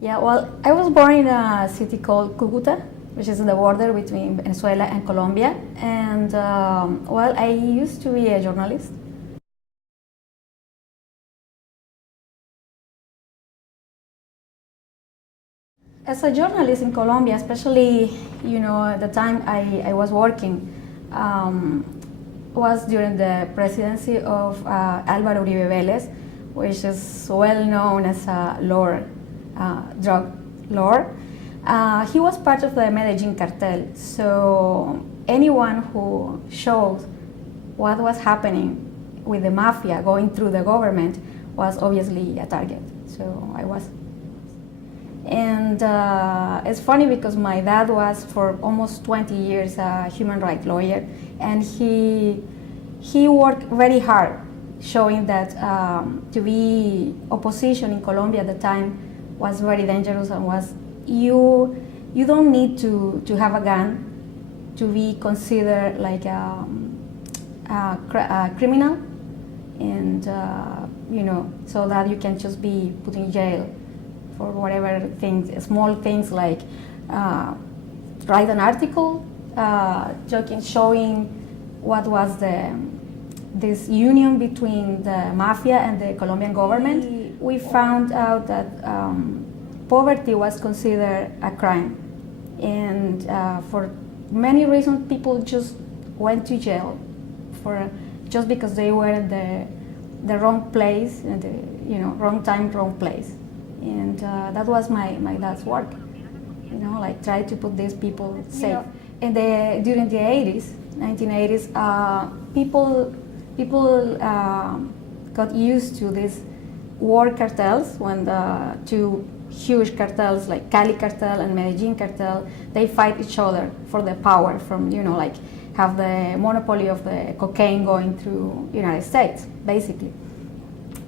Yeah, well, I was born in a city called Cucuta, which is in the border between Venezuela and Colombia. And well, I used to be a journalist. As a journalist in Colombia, especially, the time I was working, um, was during the presidency of Álvaro Uribe Vélez, which is well known as a lord, drug lord. He was part of the Medellin cartel, so anyone who shows what was happening with the mafia going through the government was obviously a target. So I was. And it's funny because my dad was for almost 20 years a human rights lawyer, and he worked very hard, showing that to be opposition in Colombia at the time was very dangerous, and was you don't need to have a gun to be considered like a criminal, and so that you can just be put in jail for whatever things, small things like write an article, showing what was this union between the mafia and the Colombian government. We found out that poverty was considered a crime, and for many reasons, people just went to jail for just because they were in the wrong place, and the wrong time, wrong place. And that was my dad's work, like try to put these people safe. And during the 80s, 1980s, people got used to these war cartels when the two huge cartels like Cali cartel and Medellin cartel, they fight each other for the power from, like have the monopoly of the cocaine going through United States, basically.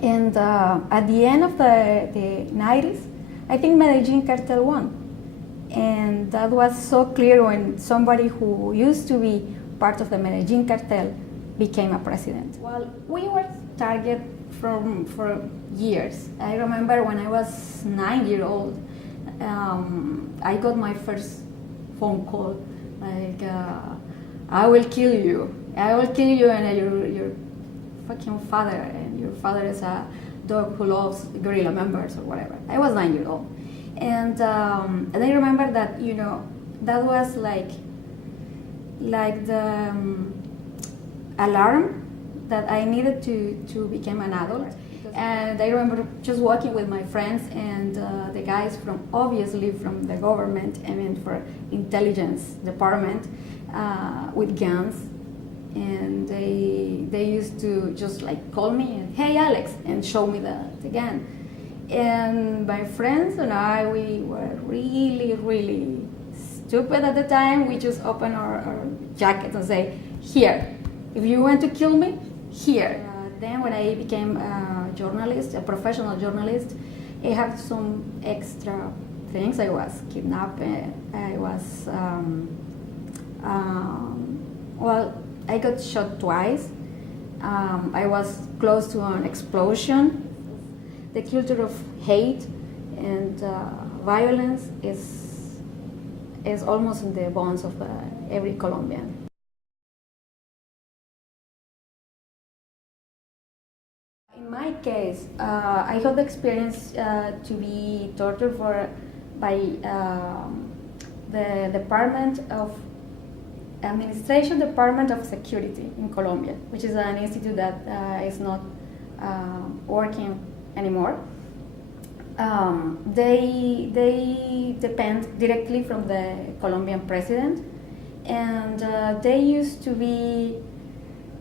And at the end of the 90s, I think Medellin cartel won. And that was so clear when somebody who used to be part of the Medellin cartel became a president. Well, we were target for years. I remember when I was 9 years old, I got my first phone call, like, I will kill you, and your fucking father, and your father is a dog who loves guerrilla members or whatever. I was 9 years old, and I remember that that was like the alarm that I needed to become an adult. And I remember just walking with my friends and the guys obviously from the government, for intelligence department, with guns. And they used to just like call me and, hey Alex, and show me the gun. And my friends and I, we were really, really stupid at the time. We just opened our jackets and say, here, if you want to kill me, here. Then when I became a journalist, a professional journalist, I had some extra things. I was kidnapped. I was, I got shot twice. I was close to an explosion. The culture of hate and violence is almost in the bones of every Colombian. In my case, I had the experience to be tortured by the Administration Department of Security in Colombia, which is an institute that is not working anymore. They depend directly from the Colombian president, and they used to be,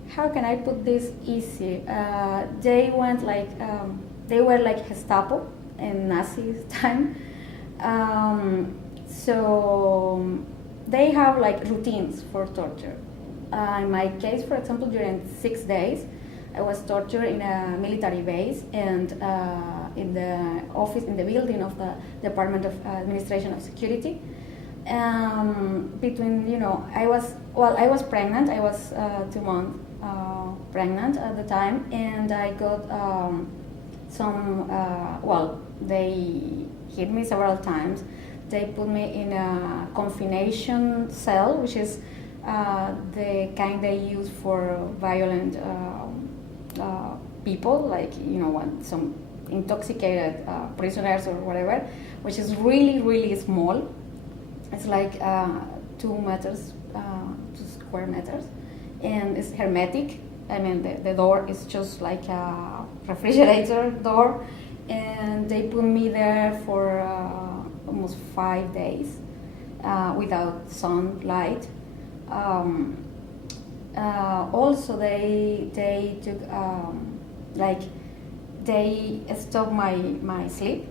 how can I put this easy? They went like, they were like Gestapo in Nazi time. So they have like routines for torture. In my case, for example, during 6 days, I was tortured in a military base and in the office, in the building of the Department of Administration of Security. I was pregnant. I was 2 months pregnant at the time, and I got they hit me several times. They put me in a confination cell, which is the kind they use for violent people, like some intoxicated prisoners or whatever, which is really, really small. It's like 2 meters, 2 square meters, and it's hermetic. I mean, the door is just like a refrigerator door, and they put me there for almost 5 days without sunlight. Also, they took they stopped my sleep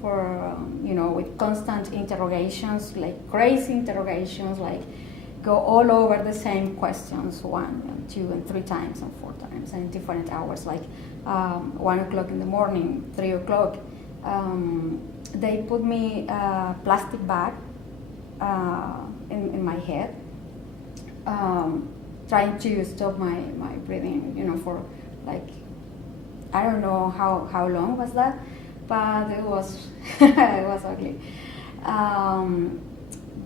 for with constant interrogations, like crazy interrogations, like go all over the same questions 1 and 2 and 3 times and 4 times and different hours, like 1 o'clock in the morning, 3 o'clock. They put me a plastic bag in my head, trying to stop my breathing, for like, I don't know how long was that, but it was it was ugly.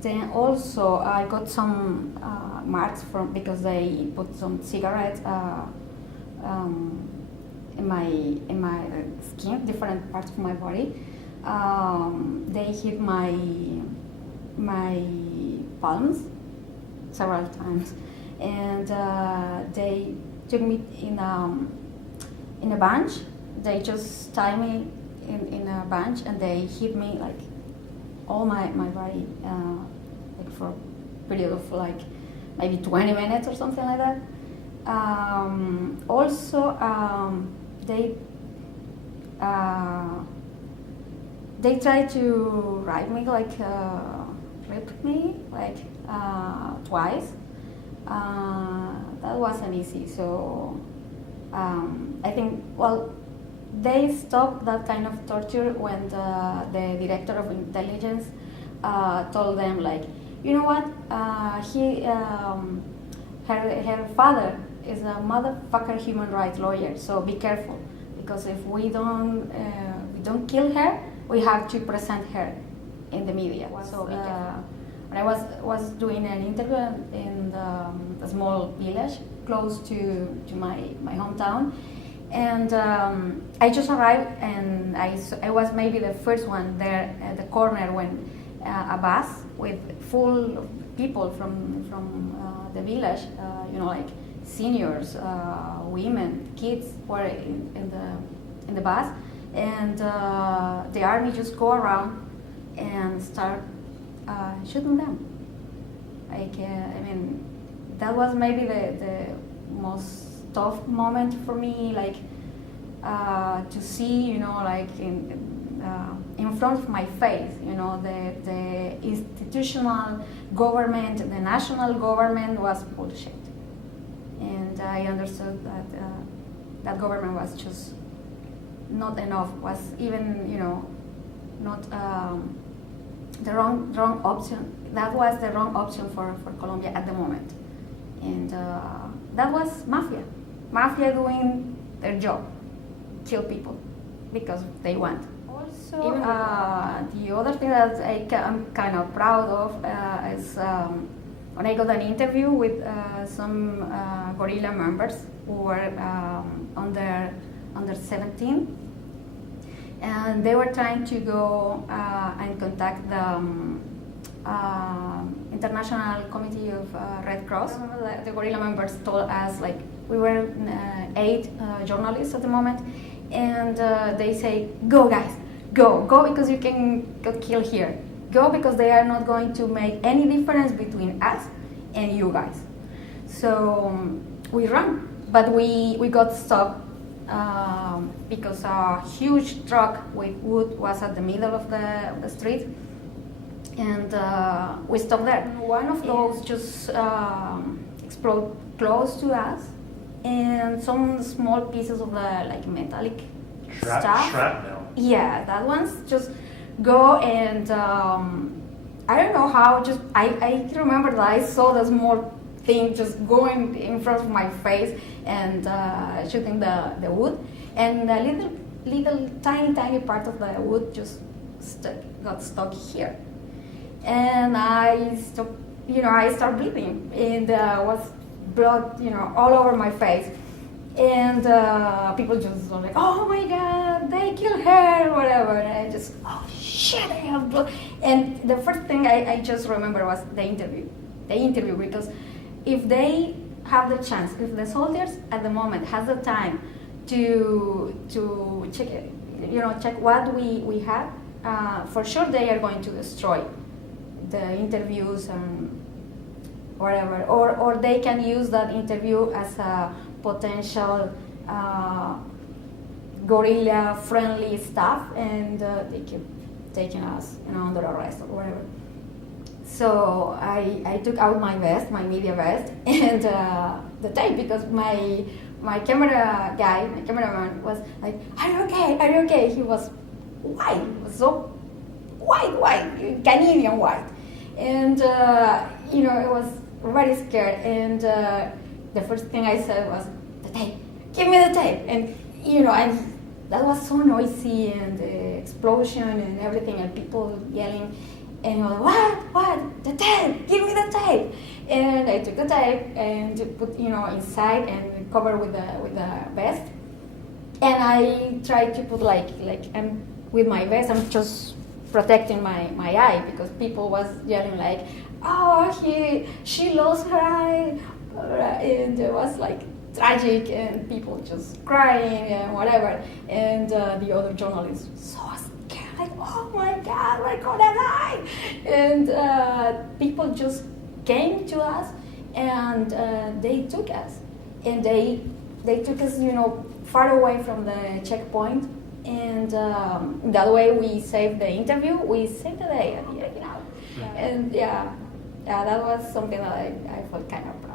Then also I got some marks because they put some cigarettes in my skin, different parts of my body. They hit my palms several times, and they took me in a bench. They just tie me in a bench, and they hit me like all my body, like for a period of like maybe 20 minutes or something like that. Also, they tried to rape me, like raped me like twice. That wasn't easy. So I think, they stopped that kind of torture when the director of intelligence told them, like, you know what, her father is a motherfucker human rights lawyer, so be careful, because if we don't kill her, we have to present her in the media. So when I was doing an interview in a small village close to my hometown, and I just arrived, and I was maybe the first one there at the corner when a bus with full of people from the village, like seniors, women, kids were in the bus, and the army just go around and start shooting them. Like, that was maybe the most tough moment for me, like to see, like in front of my face, the institutional government, the national government was bullshit, and I understood that that government was just not enough, was even, not the wrong option. That was the wrong option for Colombia at the moment, and that was mafia doing their job, kill people because they want. Also, the other thing that I'm kind of proud of is when I got an interview with some guerrilla members who were under 17, and they were trying to go and contact the International Committee of Red Cross. The guerrilla members told us, like, we were 8 journalists at the moment, and they say, go guys, go because you can get killed here. Go because they are not going to make any difference between us and you guys. So we ran, but we got stopped because a huge truck with wood was at the middle of the street, and we stopped there. One of those just exploded close to us, and some small pieces of the metallic stuff. Shrapnel. Yeah, that one's just go, and I don't know how. Just I remember that I saw the small thing just going in front of my face and shooting the wood, and a little little tiny part of the wood just got stuck here, and I started bleeding, and was blood, all over my face. And people just were like, oh my God, they killed her, or whatever. And I just, oh shit, I have blood. And the first thing I just remember was the interview. Because if they have the chance, if the soldiers at the moment has the time to check it, check what we have, for sure they are going to destroy the interviews and whatever. Or they can use that interview as a potential guerrilla-friendly stuff, and they keep taking us, under arrest or whatever. So I took out my vest, my media vest, and the tape, because my cameraman was like, "Are you okay? Are you okay?" He was white, he was so white, Canadian white, and it was very scared. And the first thing I said was, "The tape, give me the tape." And that was so noisy, and the explosion and everything, and people yelling. And I was like, what? The tape, give me the tape. And I took the tape and put, inside and covered with the vest. And I tried to put with my vest, I'm just protecting my eye, because people was yelling like, oh, she lost her eye. And it was tragic, and people just crying and whatever. And the other journalists so scared, like, oh my God, we're gonna die. And people just came to us, and they took us. And they took us, far away from the checkpoint. And that way we saved the interview, we saved the day, Yeah. And that was something that I felt kind of proud.